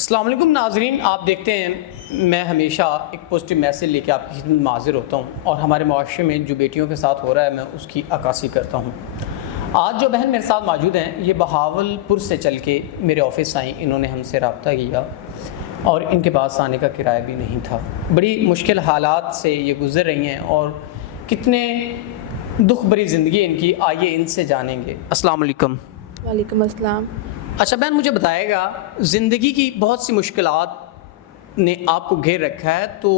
السلام علیکم ناظرین، آپ دیکھتے ہیں میں ہمیشہ ایک پازیٹیو میسیج لے کے آپ کی خدمت میں حاضر ہوتا ہوں اور ہمارے معاشرے میں جو بیٹیوں کے ساتھ ہو رہا ہے میں اس کی عکاسی کرتا ہوں۔ آج جو بہن میرے ساتھ موجود ہیں یہ بہاولپور سے چل کے میرے آفس آئیں، انہوں نے ہم سے رابطہ کیا اور ان کے پاس آنے کا کرایہ بھی نہیں تھا۔ بڑی مشکل حالات سے یہ گزر رہی ہیں اور کتنے دکھ بھری زندگی ان کی، آئیے ان سے جانیں گے۔ السلام علیکم۔ وعلیکم السلام۔ اچھا بہن، مجھے بتائے گا، زندگی کی بہت سی مشکلات نے آپ کو گھیر رکھا ہے، تو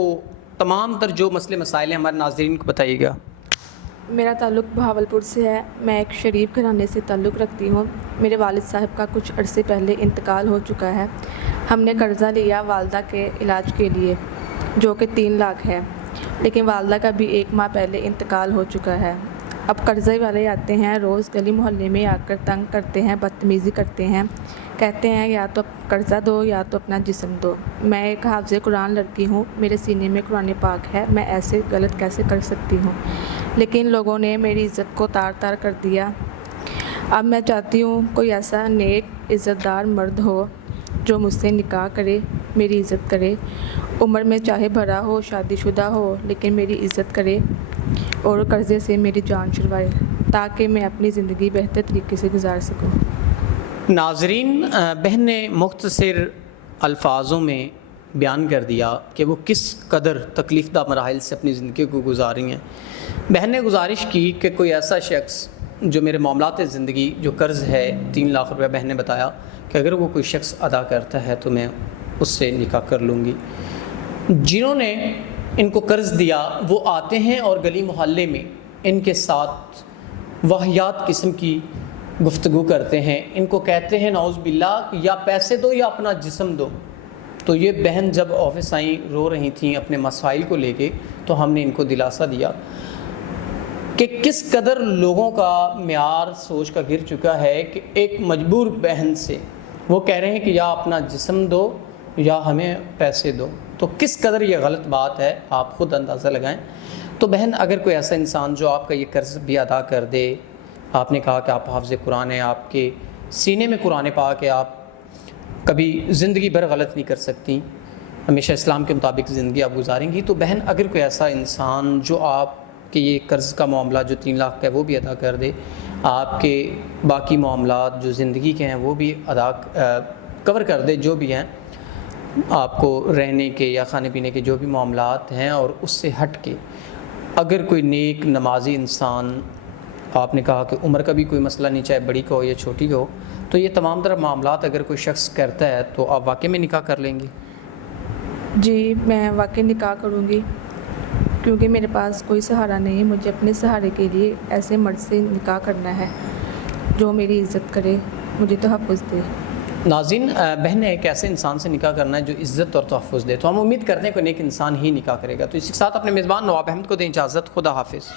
تمام تر جو مسئلے مسائل ہیں ہمارے ناظرین کو بتائیے گا۔ میرا تعلق بہاولپور سے ہے، میں ایک شریف گھرانے سے تعلق رکھتی ہوں۔ میرے والد صاحب کا کچھ عرصے پہلے انتقال ہو چکا ہے۔ ہم نے قرضہ لیا والدہ کے علاج کے لیے جو کہ 3 لاکھ ہے، لیکن والدہ کا بھی 1 ماہ پہلے انتقال ہو چکا ہے۔ اب قرضے والے آتے ہیں، روز گلی محلے میں آ کر تنگ کرتے ہیں، بدتمیزی کرتے ہیں، کہتے ہیں یا تو قرضہ دو یا تو اپنا جسم دو۔ میں ایک حافظ قرآن لڑکی ہوں، میرے سینے میں قرآن پاک ہے، میں ایسے غلط کیسے کر سکتی ہوں؟ لیکن لوگوں نے میری عزت کو تار تار کر دیا۔ اب میں چاہتی ہوں کوئی ایسا نیک عزت دار مرد ہو جو مجھ سے نکاح کرے، میری عزت کرے، عمر میں چاہے بڑا ہو، شادی شدہ ہو، لیکن میری عزت کرے اور قرضے سے میری جان چھڑوائے تاکہ میں اپنی زندگی بہتر طریقے سے گزار سکوں۔ ناظرین، بہن نے مختصر الفاظوں میں بیان کر دیا کہ وہ کس قدر تکلیف دہ مراحل سے اپنی زندگی کو گزار رہی ہیں۔ بہن نے گزارش کی کہ کوئی ایسا شخص جو میرے معاملات زندگی جو قرض ہے 3 لاکھ روپے، بہن نے بتایا کہ اگر وہ کوئی شخص ادا کرتا ہے تو میں اس سے نکاح کر لوں گی۔ جنہوں نے ان کو قرض دیا وہ آتے ہیں اور گلی محلے میں ان کے ساتھ واہیات قسم کی گفتگو کرتے ہیں، ان کو کہتے ہیں نعوذ باللہ یا پیسے دو یا اپنا جسم دو۔ تو یہ بہن جب آفس آئیں رو رہی تھیں اپنے مسائل کو لے کے، تو ہم نے ان کو دلاسا دیا کہ کس قدر لوگوں کا معیار سوچ کا گر چکا ہے کہ ایک مجبور بہن سے وہ کہہ رہے ہیں کہ یا اپنا جسم دو یا ہمیں پیسے دو، تو کس قدر یہ غلط بات ہے آپ خود اندازہ لگائیں۔ تو بہن، اگر کوئی ایسا انسان جو آپ کا یہ قرض بھی ادا کر دے، آپ نے کہا کہ آپ حافظ قرآن ہیں، آپ کے سینے میں قرآن پاک ہے، آپ کبھی زندگی بھر غلط نہیں کر سکتی، ہمیشہ اسلام کے مطابق زندگی آپ گزاریں گی، تو بہن اگر کوئی ایسا انسان جو آپ کہ یہ قرض کا معاملہ جو 3 لاکھ کا ہے وہ بھی ادا کر دے، آپ کے باقی معاملات جو زندگی کے ہیں وہ بھی کور کر دے، جو بھی ہیں آپ کو رہنے کے یا کھانے پینے کے جو بھی معاملات ہیں، اور اس سے ہٹ کے اگر کوئی نیک نمازی انسان، آپ نے کہا کہ عمر کا بھی کوئی مسئلہ نہیں، چاہے بڑی کا ہو یا چھوٹی کا ہو، تو یہ تمام طرح معاملات اگر کوئی شخص کرتا ہے تو آپ واقعی میں نکاح کر لیں گے؟ جی، میں واقعی نکاح کروں گی، کیونکہ میرے پاس کوئی سہارا نہیں، مجھے اپنے سہارے کے لیے ایسے مرد سے نکاح کرنا ہے جو میری عزت کرے، مجھے تحفظ دے۔ ناظرین، بہن نے ایک ایسے انسان سے نکاح کرنا ہے جو عزت اور تحفظ دے، تو ہم امید کرتے ہیں کہ نیک انسان ہی نکاح کرے گا۔ تو اسی کے ساتھ اپنے میزبان نواب احمد کو دیں اجازت، خدا حافظ۔